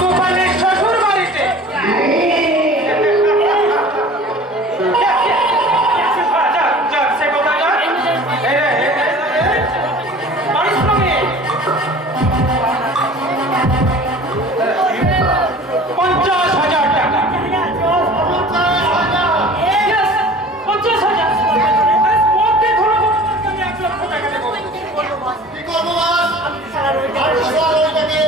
তুফানের শ্বশুর বাড়িতে। যাক, সে কথা যাক। পারিশ্রমিক 50,000 টাকা। 50,000। মধ্যে ধরো আমি 1 লক্ষ টাকা দেবো। কি করবো বস? আমি তো ওইটাকে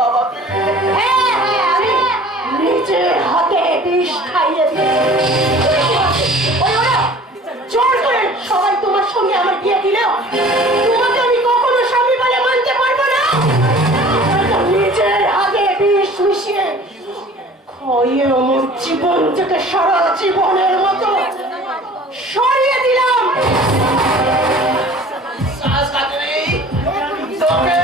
আমাকে হ্যাঁ, আমি নিজের হাতে বিষ খাইয়ে দিয়েছি। ওই ওরা জোর করে সবাই তোমার সঙ্গে আমার বিয়ে দিলেও তোমাকে আমি কখনো স্বামী বলে মানতে পারবো না। নিজের হাতে বিষ মিশিয়ে খাইয়ে আমার জীবন থেকে সারা জীবনের মতো সরিয়ে দিলাম। তোকে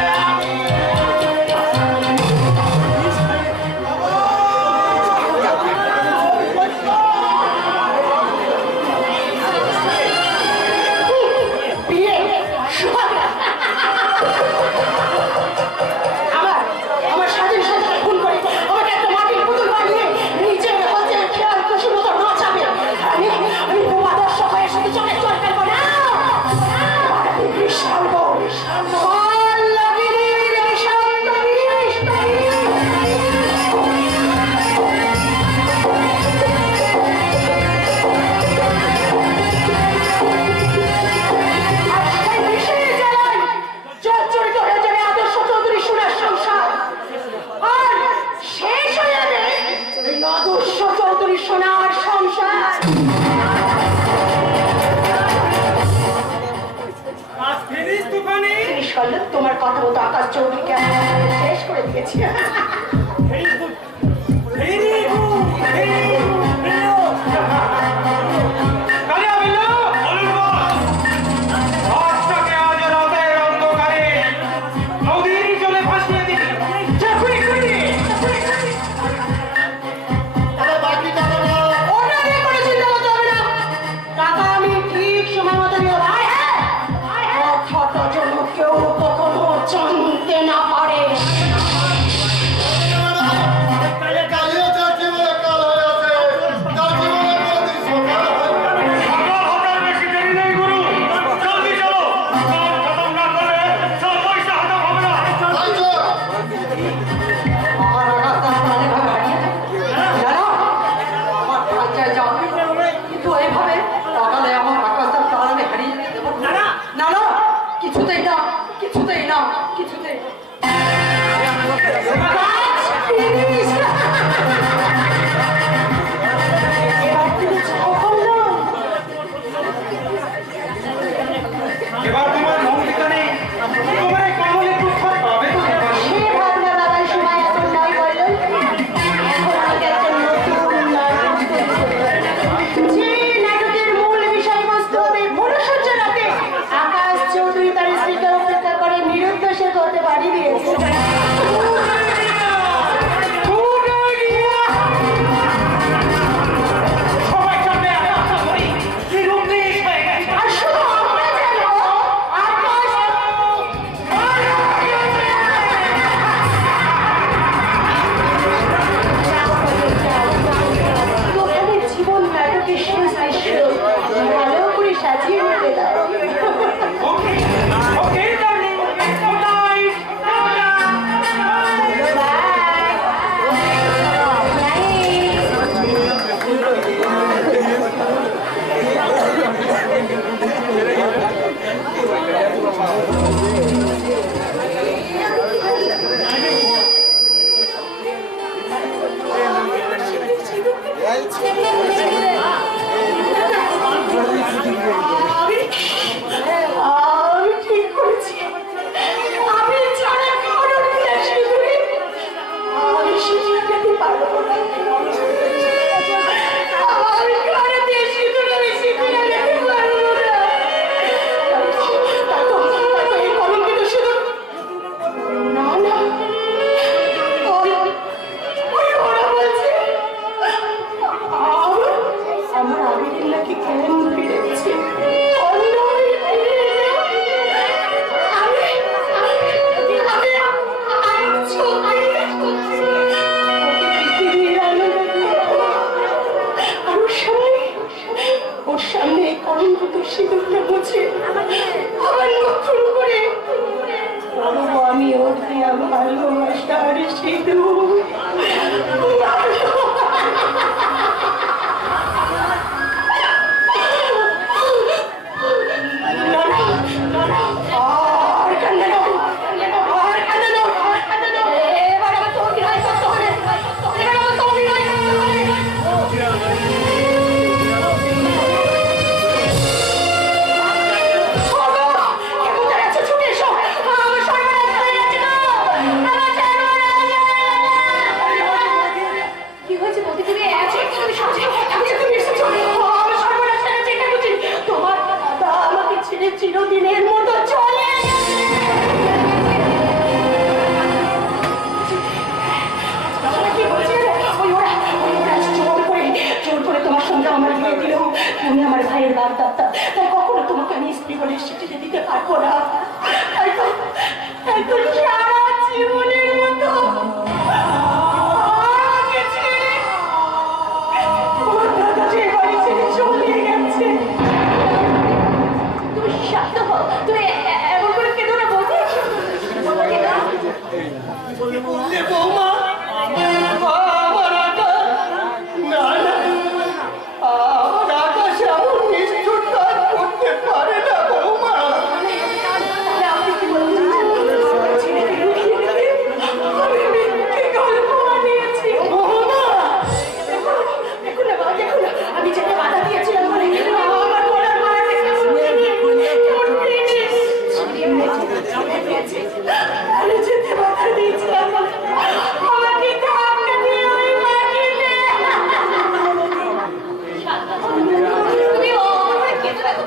আমার স্বাধীন সন্তান খুন করে আমাকে একটা মাটির পুতুল বানিয়ে নিজের হাতে খেয়াল খুশি মতো নাচাবে। আমি বোমা দর্শক হয়ে শুধু চোখে চোখ ফেলবো না। আমি বিষ খাবো। ভাল লাগেনি বিষাক্ত বিষ। আর সেই বিষের জ্বালায় জর্জরিত হয়ে যাবে আদর্শ চৌধুরী সোনার সংসার। আর শেষ হয়ে যাবে এই আদর্শ চৌধুরী সোনার সংসার। আজ ফিরিস তুফানি ফিনিশ করলে তোমার কথা মতো আকাশ চৌধুরীকে আমি শেষ করে দিয়েছি। Very good very good very good Kaliya Billu বলুন আজকে আজ রাতের অন্ধকারে নদীর জলে ভাসিয়ে দিন চাকুরি করি তাহলে বাকি টাকা দাও। ওটা নিয়ে করে চিন্তা করতে হবে না। টাকা আমি ঠিক সময় মতো দিয়ে দেবো। কথাটা যেন কেউ কখনো জানতে না পারে। কালিও যার জীবনে কাল হয়ে আছে, তার জীবনে কোনোদিন সকাল হয় না। সকাল হবার বেশি দেরি নেই গুরু জলদি চলো কাজ খতম না করলে সব পয়সা হাতে হবে না তাই তো? আমার রাস্তা মানে ভাবে হারিয়ে জানো আমার পঞ্চায়েত যাও কিন্তু এইভাবে সকালে আমার রাস্তার প্রাণ আমি হারিয়ে দেবো না। না না কিছুতেই না কিছুতেই না কিছুতেই না। কাজ finish। এবার তুমি যাও বললাম। এবার তোমার মৌলিকা নেই তোমার এই কমলে কোথাও পাবে তো সে ভাবনা বাবার সময় এখন নয় বললেন। এখন আমাকে একটা নতুন নাটক তৈরি করতে হবে। যে নাটকের মূল বিষয়বস্তু হবে মনুষ্য রাতে আকাশ চৌধুরী তার স্ত্রীকে উপেক্ষা করে নিরুদ্দেশে করতে পারি দিয়েছে। সবাই সামনে আকাশ করি নিরুদ্দেশ হয়ে গেছে আর শুধু আমরা যেন আকাশ দোকানের জীবন নাটকের শেষ দৃশ্য ভালো করে সাজিয়ে নিতে দাও। ওকে ওকে ডার্লিং গুড নাইট আমি ঠিক করেছি। আমি ছাড়া কারোর দেশে দূরে আমি সুযোগ পেতে পারবো না। আমি কারোর দেশে দূরে আমি শিখে যেতে পারবো না। তাই তো এই কলঙ্কিত শুধু না না ওই ওরা বলছে আমার আবিরের নাকি জ্ঞান ফিরেছে। ওর সামনে কলঙ্কিত সিঁদুরটা মুছে আবার নতুন করে আমি ওর দিয়া ভালোবাসার সিঁদুর আত্মা, তাই কখনো তোমাকে আমি স্ত্রী বলে স্বীকৃতি দিতে পারবো না। তাই তো সারা জীবনের মতো আমাকে ছেড়ে তোমার দাদা যে বাড়ি ছেড়ে চলে গেছে। তুমি শান্ত হও, তুমি এমন করে কেঁদো না বলতে বললে বৌমা আমার আকাশ না না আমার আকাশ এমন নিষ্ঠুর কাজ করতে পারে না বৌমা। আপনি কি বলছেন? ছেলেকে লুকিয়ে রেখে আমি মিথ্যে গল্প বানিয়েছি। দেখুন না মা, দেখুন না, আমি যেটা বাধা দিয়েছিলাম বলে আমার গলার মালাতে কেমন আমি যেতে বাধা দিয়েছিলাম বলে আমাকে ধাক্কা দিয়ে ওই মাটিতে। তুমি ওভাবে কেঁদে রাখো,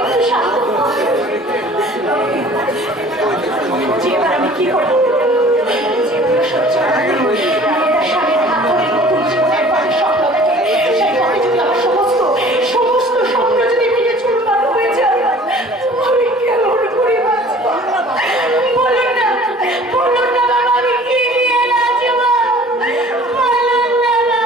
একটু শান্ত হও। এবার আমি কি করবো? জীবনে সহ্য হয় না। মেয়েরা স্বামীর হাত ধরে নতুন জীবনের পথে স্বপ্ন দেখে, সেই পথে যদি আমার সমস্ত স্বপ্ন যদি ভেঙে চুরমার হয়ে যায়, আমি কেমন করে বাঁচবো? বলুন না বাবা, আমি কি নিয়ে বাঁচবো? বলুন না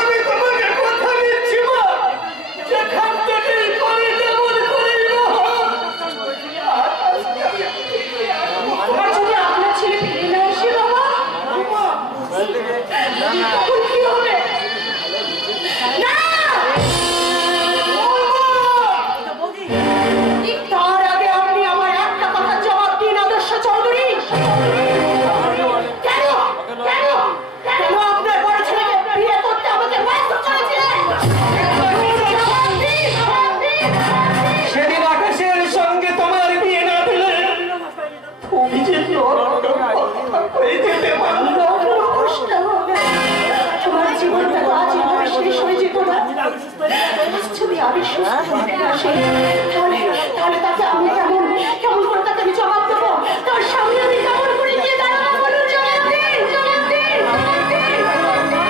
আমি তোমাকে কথা দিচ্ছি মা, যেখান থেকেই করে যেমন করেই না হোক, আমার যদি আপনার ছেলে ফিরে না আসে বাবা, তখন কি হবে? না! তার আগে আপনি আমার একটা কথা জবাব দিন আদর্শ চৌধুরী। কেন আপনার বড় ছেলেকে বিয়ে করতে আমাকে বাধ্য করেছিলেন? জবাব দিন। সেদিন আকাশের সঙ্গে তোমার বিয়ে না দিলে তুমি যে হয়ে যেতে পারো। কষ্ট হবে। তোমার জীবনটা আজ এভাবে শেষ হয়ে যেত না। যদি আমি সুস্থ হতে আসি, তাহলে তাকে আমি কেমন করে তাকে আমি জবাব দেবো? তার সামনে আমি কেমন করে গিয়ে দাঁড়াবো? বলুন, জবাব দিন।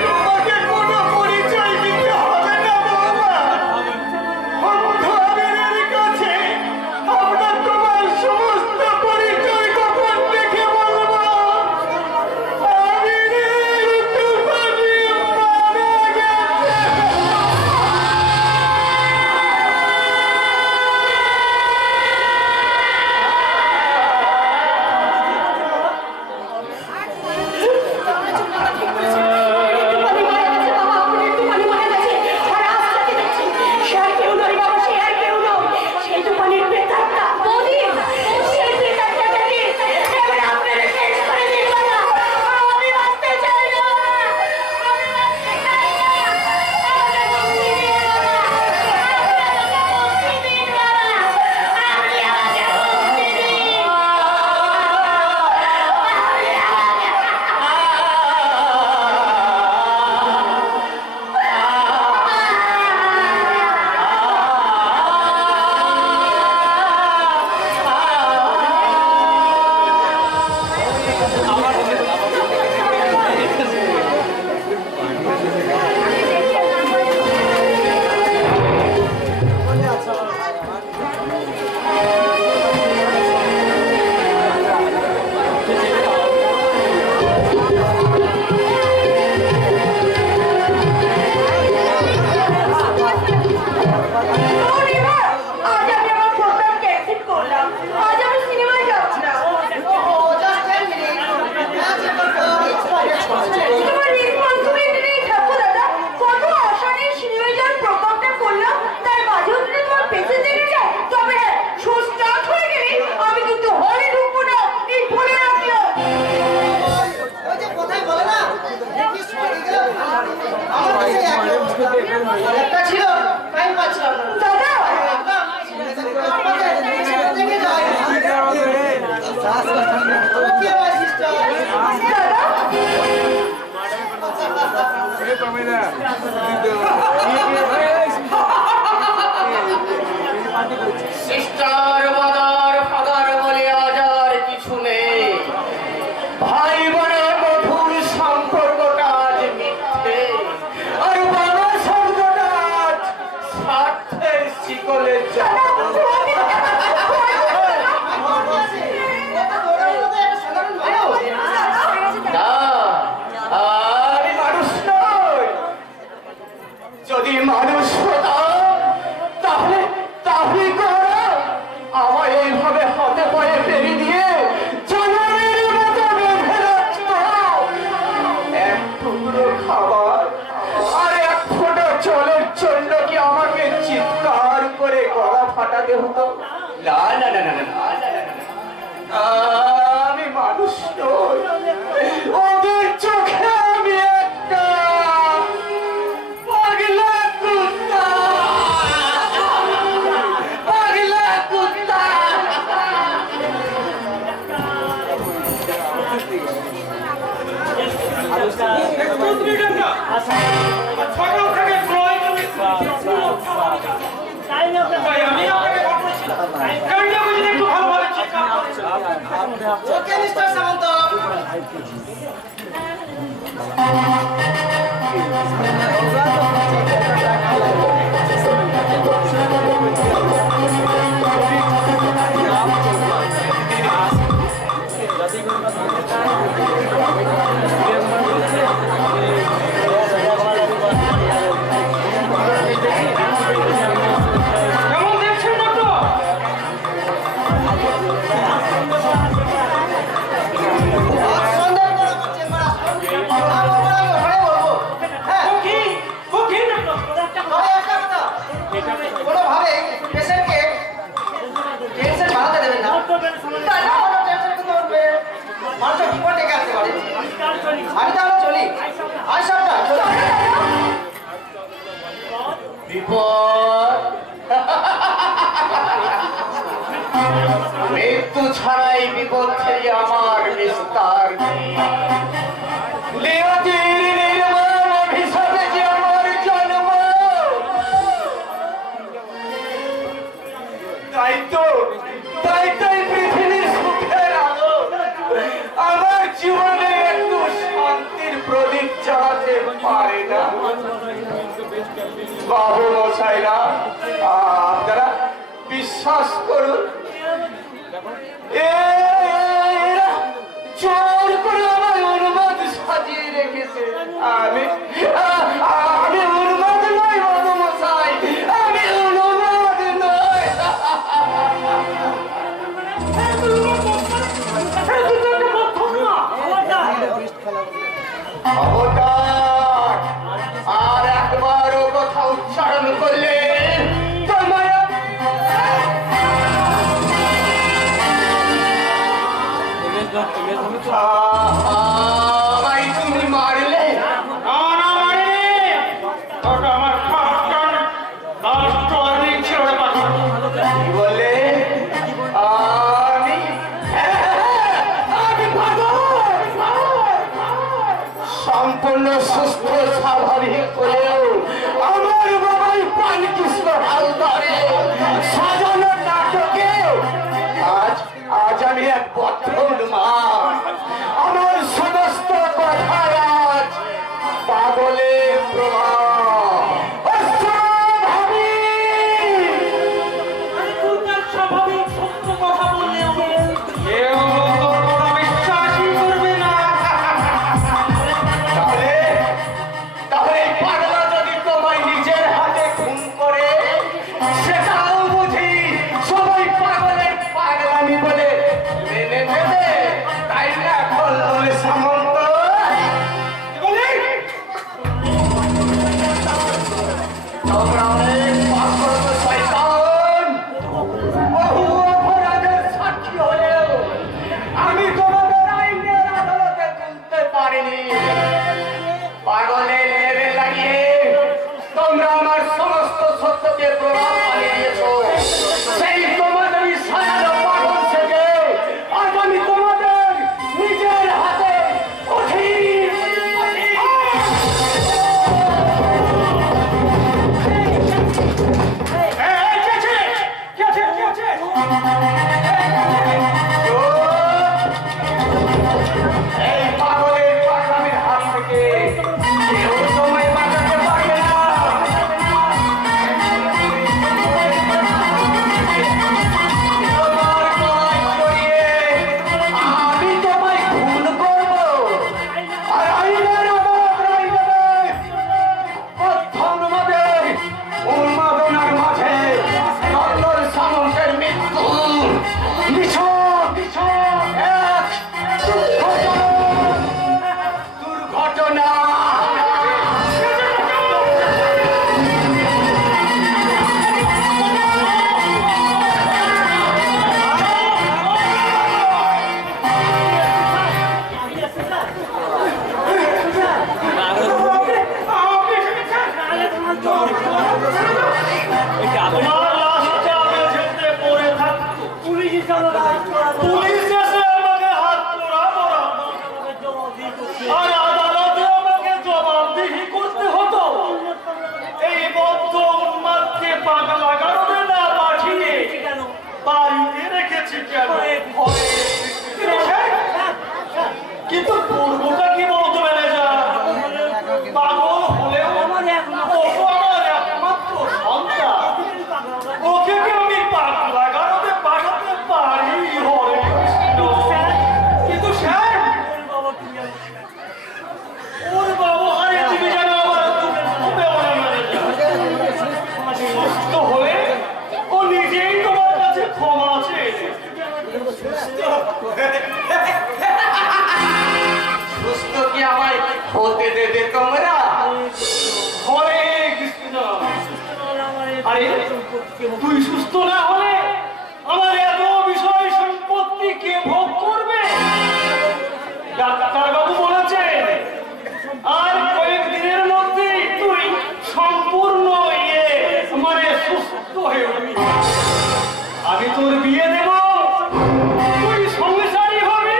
তোমাকে কোনো পরিচয় দিতে হবে না বাবা। অন্ধ আমিরের কাছে আমরা তোমার সমস্ত পরিচয় গোপন রেখে বলবো, আমিরের তুফানি মারা গেছে। একটুখানি মারা গেছে বাবা, আপনার একটুখানি মারা গেছে। আর আজ তাকে দেখছি, সে আর কেউ নয় বাবা, সে আর কেউ নয়। সেই দোকানের বেতারটা সেই বেতারটাকে এবার আপনারা শেষ করে দিন বাবা। আমি বাঁচতে চাই না। আমি বাঁচতে চাই না। আমাকে মুক্তি দিন বাবা। আমাকে মুক্তি দিন বাবা। আপনি আমাকে মুক্তি দিন। আজ আমি আমার প্রোগ্রাম ক্যান্সেল করলাম। আজ আমি সিনেমায় যাচ্ছি না। তোমার রেসপন্সিবিলিটি নেই থাকো দাদা। কত আশা নিয়ে সিনেমায় যাওয়ার প্রোগ্রামটা করলাম, তার মাঝেও যদি তোমার বেঁচে জেগে যায়, তবে হ্যাঁ, শো স্টার্ট হয়ে গেলে আমি কিন্তু হলে ঢুকবো না, এই বলে রাখলাম। ওই যে কোথায় বলে না দেখি সরিয়ে আমার কাছে একটা ছিল টাইম পাচ্ছিলাম না দাদা দেখে যাই ওকে আমার সিস্টার সিস্টার মাদার ফাদার বলে আজ আর কিছু নেই। শিকলে চাপ না, আমি মানুষ নই। যদি মানুষ হতাম তাহলে তাহলে আমায় এইভাবে হাতে পায়ে ফেলে দিয়ে জানোয়ারের মতো বেঁধে রাখতো। এক টুকরো খাবার আর এক ফোঁটা জলের জন্য কি আমাকে চিৎকার করে গলা ফাটাতে হতো? না না না না না না, আমি মানুষ নই। ওদের চোখে আমি একটা পাগলা কুত্তা, পাগলা কুত্তা। সকাল থেকে আমি আপনাকে একটু ভালোভাবে চেষ্টা ওকে মিস্টার সামন্ত কেমন দেখছেন না তো? সন্দেহ করা করছেন মারা ঘরে বলবো হ্যাঁ কি তবে একটা কথা কোনোভাবে পেশেন্টকে টেনশন বাড়াতে দেবেন না তাই না কোনো টেনশন কিন্তু উঠবে মানুষের বিপদ ডেকে আসতে পারে আমি তাহলে চলি আজ সবটা চলো বিপদ মৃত্যু ছাড়াই বিপদ থেকে আমার বিস্তার নেই। নিয়তির নির্মম অভিশাপে যে আমার জন্ম, তাই তো এই পৃথিবীর সুখের আলো আমার জীবনে একটু শান্তির প্রদীপ জ্বালাতে পারে না। বাবু মশাইরা, আপনারা বিশ্বাস করুন, এরা জোর করে আমার উন্মাদ সাজিয়ে রেখেছে। আমি উন্মাদ নই বাবু মশাই, আমি উন্মাদ নই। খবরদার, আর একবারও কথা উচ্চারণ করলে তোমায় আমায় তুমি মারলে। না না মারিনি, ওটা আমার খাটটার লাস্ট ওয়ার্নিং ছিল রে বাবা। কি বলে? আমি সম্পূর্ণ সুস্থ স্বাভাবিক হলেও আমার বাবাই পানকৃষ্ণ হালদারে সাজানো নাটকে আজ আমি এক বদ্ধ উন্মাদ। আমার সমস্ত কথা আজ পাগলের প্রভাব। স্বাভাবিক সত্য কথা বললেও কেউ তোর কথা বিশ্বাসই করবে না। তাহলে এই পাগলা যদি তোমায় নিজের হাতে খুন করে, সেটাও বুঝি সবাই পাগলের পাগলামি বলে মেনে নেবে, তাই না কল্লোল সামন্ত? তোমরা অনেক পাগল শয়তান, বহু অপরাধের সাক্ষী হলেও আমি তোমাদের আইনের আদালতে তুলতে পারিনি। পাগলের লেবে লাগিয়ে তোমরা আমার সমস্ত সত্যকে প্রমাণ বানিয়ে দিয়েছো। সেই তোমাদেরই সাজানো পাগল থেকে আজ আমি তোমাদের নিজের হাতে কঠিন এই পাগলের পাগলামির হাত থেকে কেউ তোমায় বাঁচাতে পারবে না। আরে তুই সুস্থ না হলে আমার এত বিষয় সম্পত্তি কে ভোগ করবে? ডাক্তারবাবু বলেছেন আর কয়েকদিনের মধ্যেই তুই সম্পূর্ণ মানে সুস্থ হয়ে উঠবি। আমি তোর বিয়ে দেব, তুই সংসারী হবি,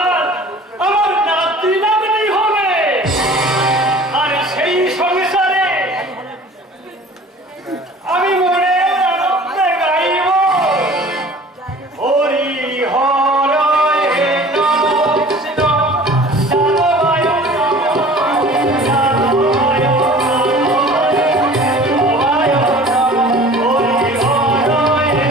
আর আমার নাতি নাতনি হবে। আর সেই সংসারে আমি মনে আনন্দে গাইব হরি হর হে নম কৃষ্ণ রামায় রামায় রামায় হরি হর হে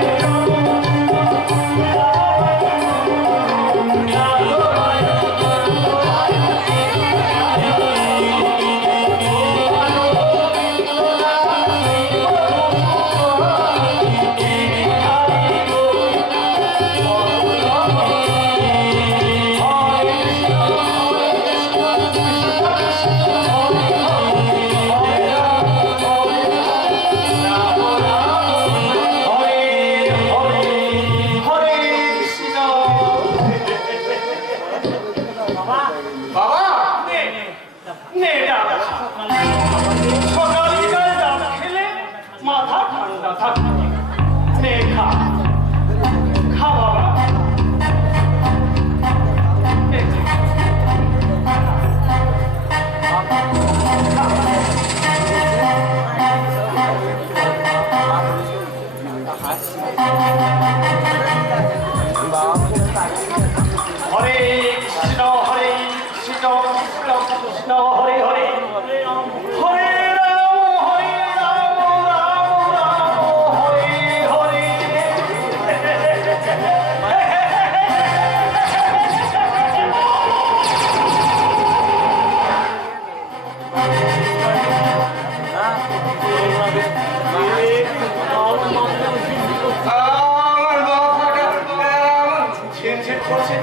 বাবা নে ডাব খা। সকাল বিকাল ডাব খেলে মাথা ঠান্ডা থাকবে। নে খা, খা বাবা। এই যে, হরে কৃষ্ণ হরে কৃষ্ণ কৃষ্ণ কৃষ্ণ হরে হরে হরে রাম রাম রাম হরে হরে। আমার বাবাটা এমন ঝিনঝিন করছে,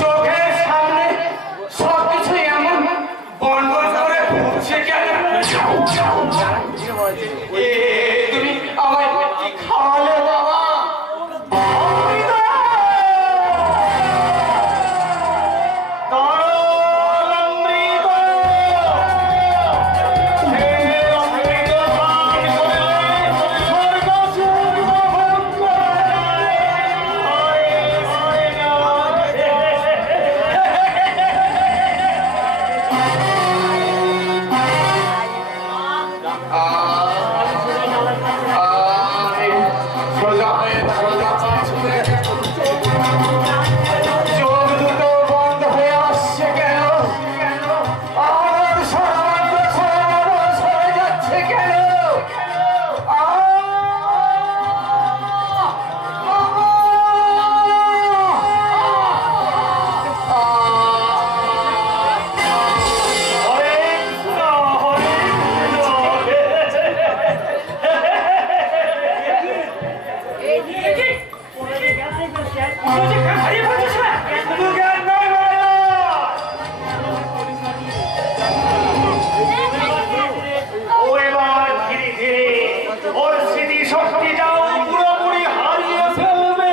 চোখের সামনে সবকিছু এমন বন্ডল করে ঘুরছে কেন? এ তুমি আমায় কি খাওয়ালে বাবা? সোজা হয়ে চোখ দুটো বন্ধ হয়ে আসছে কেন? আমার সরানো সরে যাচ্ছে কেন? ওর স্মৃতি শক্তিটাও পুরোপুরি হারিয়ে ফেলবে।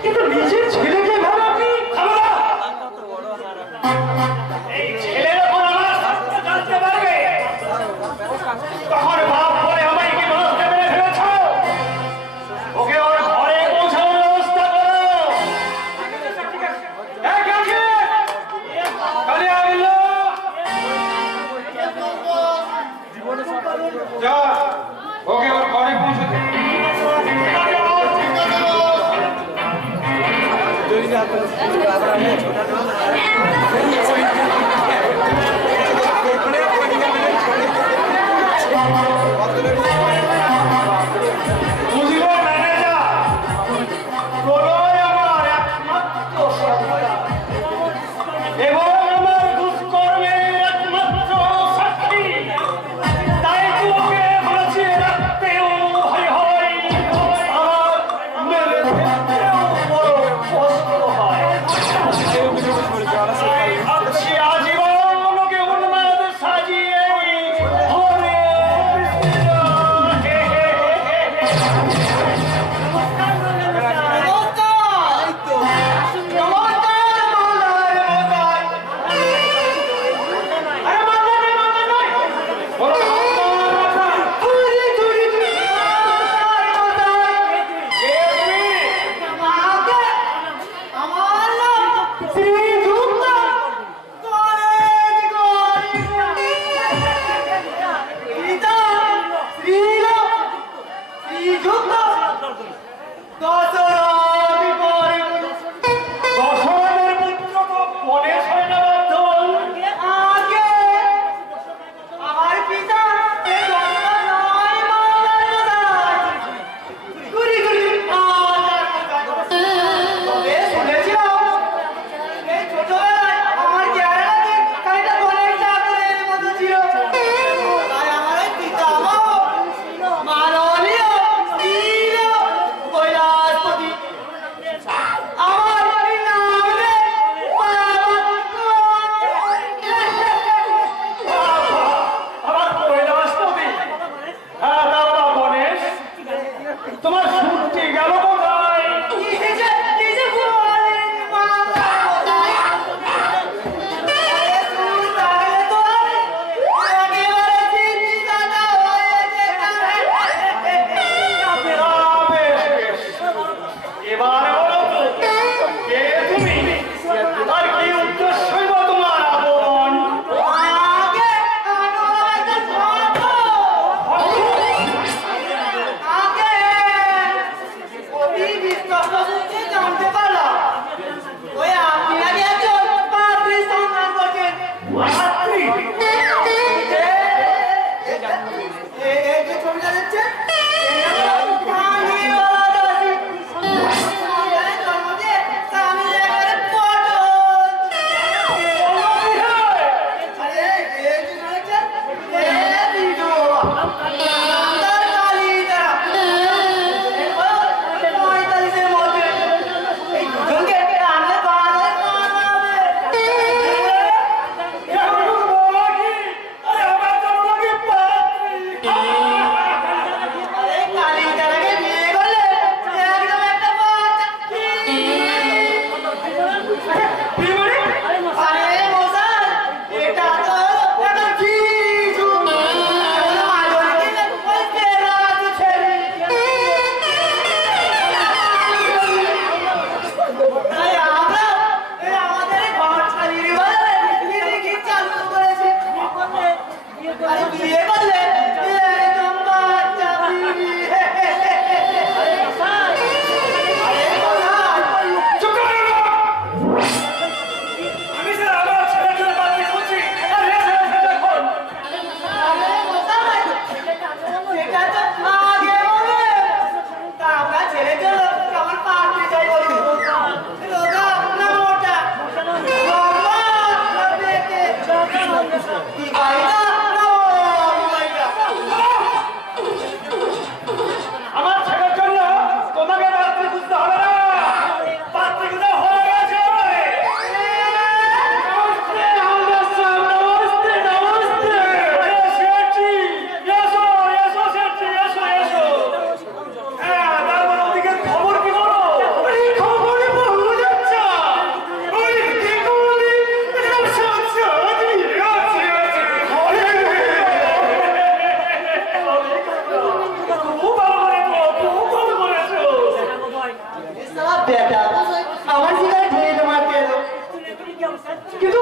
কিন্তু নিজের ছেলেকে ভাবাবি। এই ছেলের ওপর আমার শাস্তি জানতে পারবে তখন বাপ বলে আমায় কি মানুষকে মেরে ফেলেছ? ওকে ওর ঘরে পৌঁছানোর ব্যবস্থা করো। এক আছে কালে আবিল্লা যা ওকে ওর ঘরে পৌঁছতে। বুঝিব ম্যানেজার, প্রলয় আমার একমাত্র সন্তান এবং আমার দুষ্কর্মের একমাত্র সাক্ষী। তাই তোকে বাঁচিয়ে রাখতেও ভয় হয়, আর মেরে ফেলতেও বড় কষ্ট হয়। কিন্তু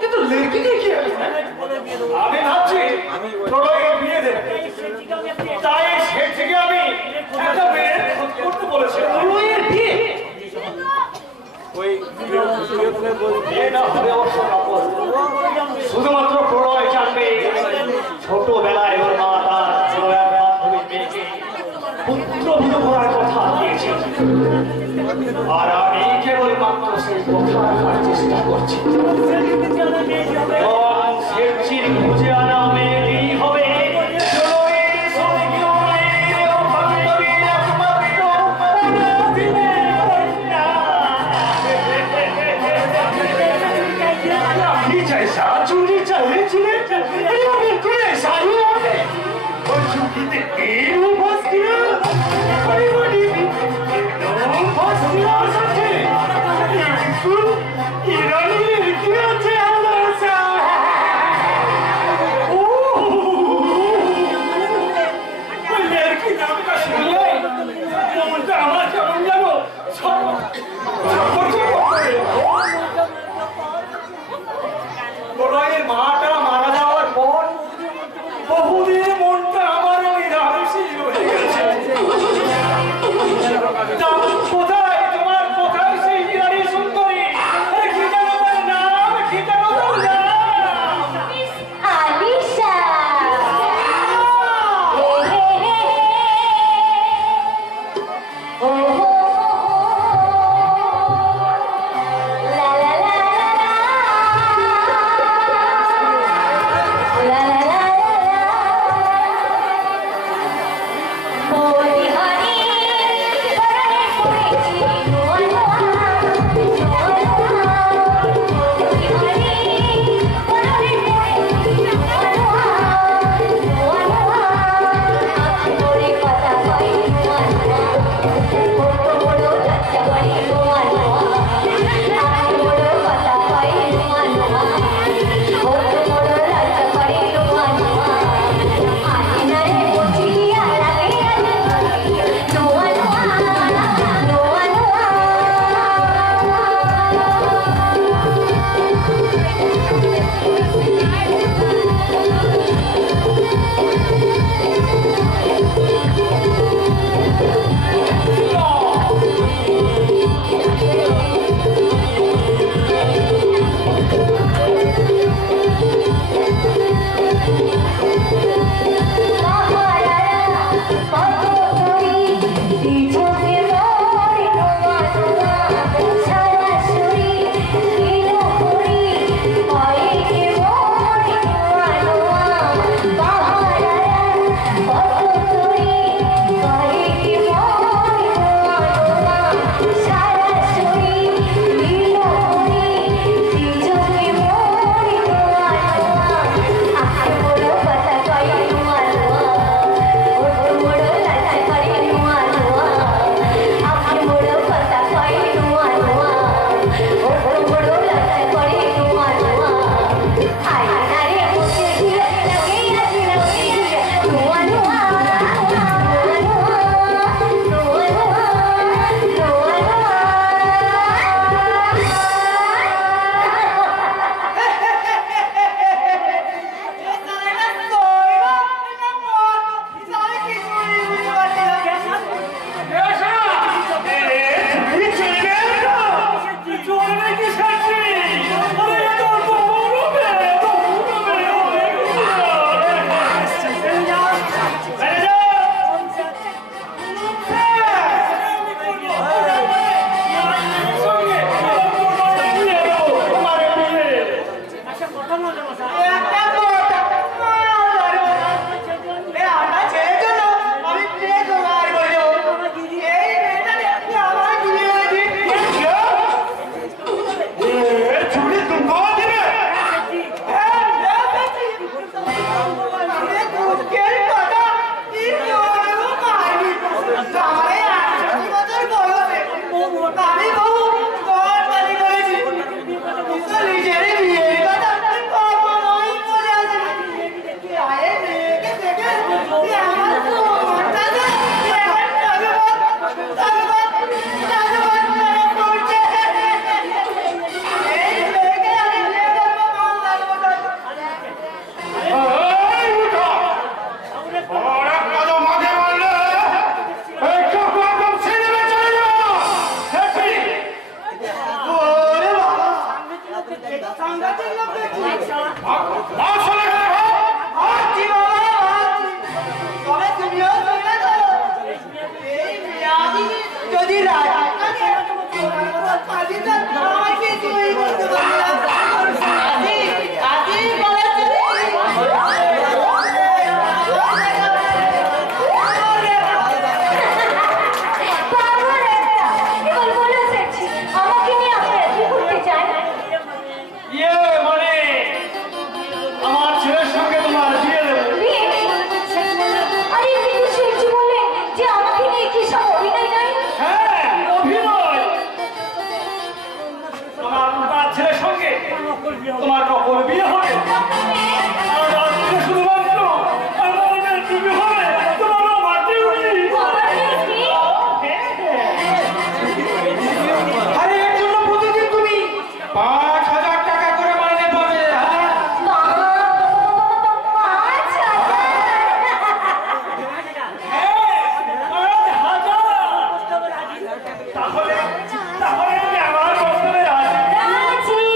কিন্তু লেকিনে কি হবে? আমি ভাবছি প্রলয়ের বিয়ে দেবে, তাই সে থেকে আমি একটা মেয়ের খোঁজ করতে বলেছিলাম। প্রলয়ের বিয়ে? বিয়ে না হলে অবশ্য কাপড় শুধুমাত্র প্রলয় জানবে ছোটবেলায় ওর মা তার প্রলয়ের বান্ধবীর মেয়েকে পুত্রবধূ করার কথা দিয়েছে, আর আমি কেবলমাত্র সেই কথা রাখার চেষ্টা করছি। সে চির খুঁজে আনা মেয়েটি হবে প্রলয়ের স্বর্গীয় মেয়ের বান্ধবীর একমাত্র অনাথিনের কন্যা।你在啥处理这一切？你要不过来啥用的？我兄弟的一路跑死了，我的都跑死了上去，你让你给我这样子噻？哦，我连给咱们个兄弟，我们这样叫人家都操，我这么প্রলয়ের মাটা মারা যাওয়ার পর বহুদিন মনটা আমারও নিরাশীল হয়ে গেছে। কোথায় তোমার কোথায় সেই বিরানি সুন্দরী? কি যেন তার সাংঘাতিক লোক দেখছি। ভাগ চলে গেলে ভাগ। আছি বাবা, আছি। তবে তুমিও শুনে তো। এই মেয়াদিনী যদি রাজা থাকে, কাজী তো আমাকে তুই বলতে পারবি না। আছি, আছি বলেছে। বাবুর একটা, এবার বলে যাচ্ছি, আমাকে নিয়ে আপনারা কি করতে চান? ইয়ে মানে আমার ছেলের সঙ্গে তোমার বিয়ে দেবো। বিয়ে? আরে কিন্তু শুনছি বলে যে আমাকে নিয়ে কি সব অভিনয় নাই? হ্যাঁ, অভিনয়। তোমার ছেলের সঙ্গে তোমার কখন বিয়ে হবে? আর আজকে শুধুমাত্র আমাদের টিভি হবে, তোমারও মাটি উঠি। বাবার বিয়ে কি? আরে এর জন্য প্রতিদিন তুমি 5,000 টাকা করে মাইনে পাবে। হ্যাঁ, বাবা, 5,000! তাহলে তাহলে আমি আমার বছরে আসি। রাজি!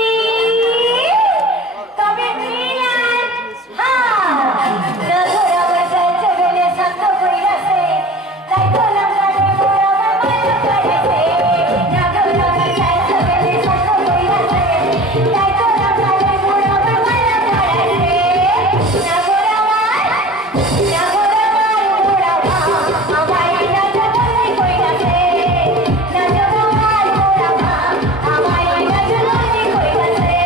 তবে মিলান! হ্যাঁ! নজর আমার যাইছে বেলে শান্ত করিয়াছে, তাই বললাম গানে মোর আমার মায়া করেছে। নজর আমার যাইছে বেলে শান্ত করিয়াছে, তাই বললাম গানে মোর আমার মায়া করেছে। নজর আমার মোরা আমায় নজর বন্দি করিয়াছে। নজর আমার মোরা আমায় নজর বন্দি করিয়াছে।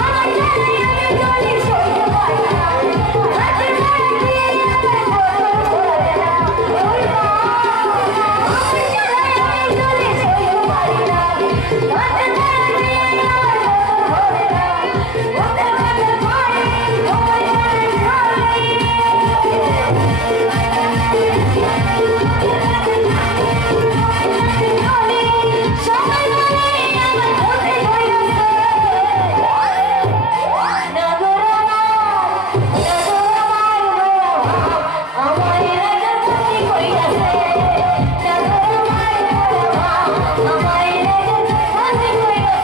আমার জানে আমি জলি সইতে পারি না, হাতে ধরে দিয়ে আমার বদন করে না। ওই মা, আমার জানে আমি জলি সইতে পারি না, হাতে ধরে দিয়ে আমার বদন করে না। ওতে ওতে পড়ে, ওই মনে সবাই বলে আমার মধ্যে হইয়াছে। নগর আমার রাজা বন্দি করিয়াছে। নগর আমার রাজা বন্দি করিয়াছে।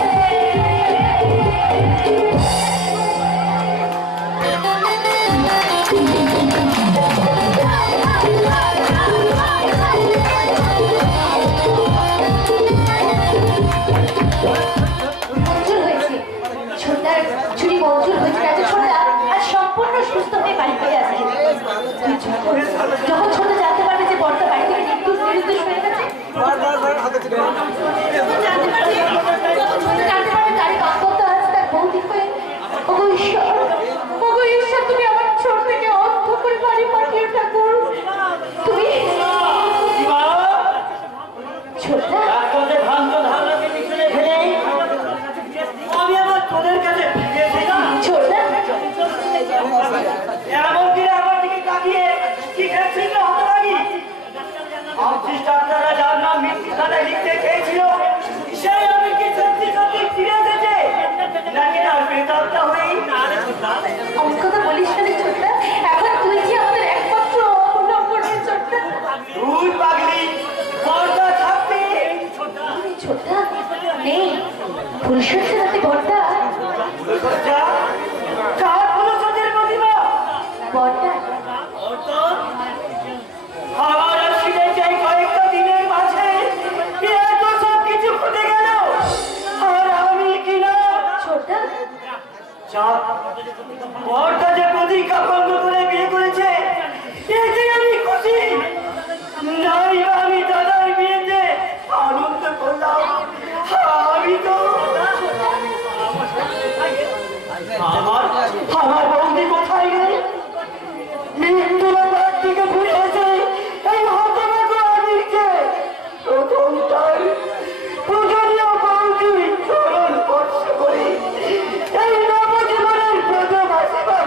মঞ্জুর হয়েছে, ছোটদার চুরি মঞ্জুর হয়েছে। রাজা ছোটদা আর সম্পূর্ণ সুস্থ হয়ে বাড়ি ফিরে আসবে। যখন ছোট জানতে পারবে যে বড়দা বাড়ি থেকে নির্দোষ নির্দোষ হয়ে গেছে, যখন জানতে পারবে তারই কাকত্ব আছে তার বৌদি হয়ে। ওগো ঈশ্বর, তুমি আমার ছোট থেকে অন্ধ করে বাড়ি পাঠিয়ে ঠাকুর। তুমি ছোটদা, তোদের ভ্রান্ত ধারণাকে পিছনে ফেলে আমি আমার তোদের কাছে ফিরেছি না। ছোটদা, এমনকি আমার দিকে তাকিয়ে কি দেখছিল হতভাগী? আর্টিস্ট ডাক্তাররা যার নাম মৃত্যু খাতায় লিখতে চেয়েছিল, সেই আমি কি সত্যি সত্যি ফিরে এসেছে নাকি তার প্রেতাত্মা হয়েই? অমন কথা বলিস না রে ছোটদা। এখন তুই যে আমাদের একমাত্র অবলম্বন রে ছোটদা। তুই পাগলি, পর্দা থাকবে। ছোটদা নেই, ভুল শুনছে নাকি বড়দা? সজ্জা, কার হলো সজ্জার প্রতিভা? বড়দা, আমার আসলে চাই কয়েকটা দিনের মাঝে এত সব কিছু ঘটে গেল, আর আমি কিনা ছোটদা, চাঁদ বড়দা যে প্রতিজ্ঞা ভঙ্গ করে বিয়ে করেছে, এতে আমি খুশি। নাই আমি দাদার বিয়েতে আনন্দ করলাম, আমি তো আমার বৌদি কোথায় গেল? মৃত্যুর বাড়ি থেকে ঘুরে এসে এই হতভাগা আমিকে প্রথমটাই পূজনীয় বৌদি চরণ স্পর্শ করে এই নবজীবনের প্রথম আশীর্বাদ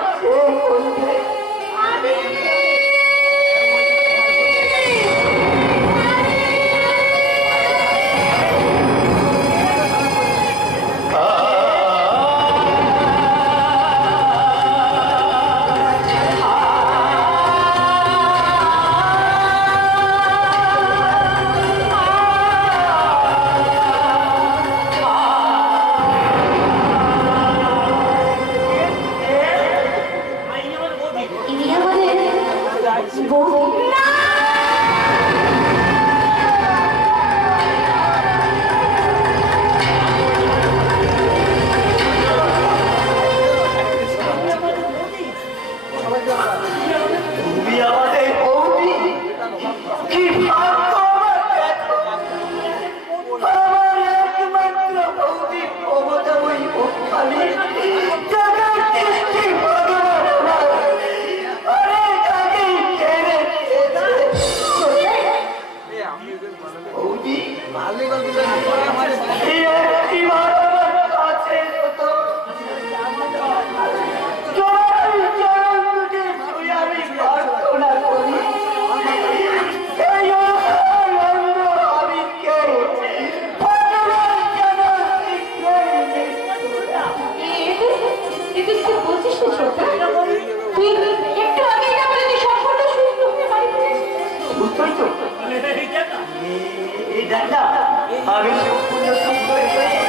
এই একটিবার আমার কাছে হতো। তোমার চরণ দুটি ছুঁয়ে আমি প্রার্থনা করি, এই অনন্ত আবিরকে ভগবান যেন শীঘ্রই মৃত্যু দাও। তুই কি বলছিস না ছোট্টা? তুই একটু আগেই না বলে তুই সম্পূর্ণ সুস্থ হয়ে বাড়ি ফিরেছিস। বুঝতেই তো এই দেখ না, আমি সম্পূর্ণ সুস্থ হয়ে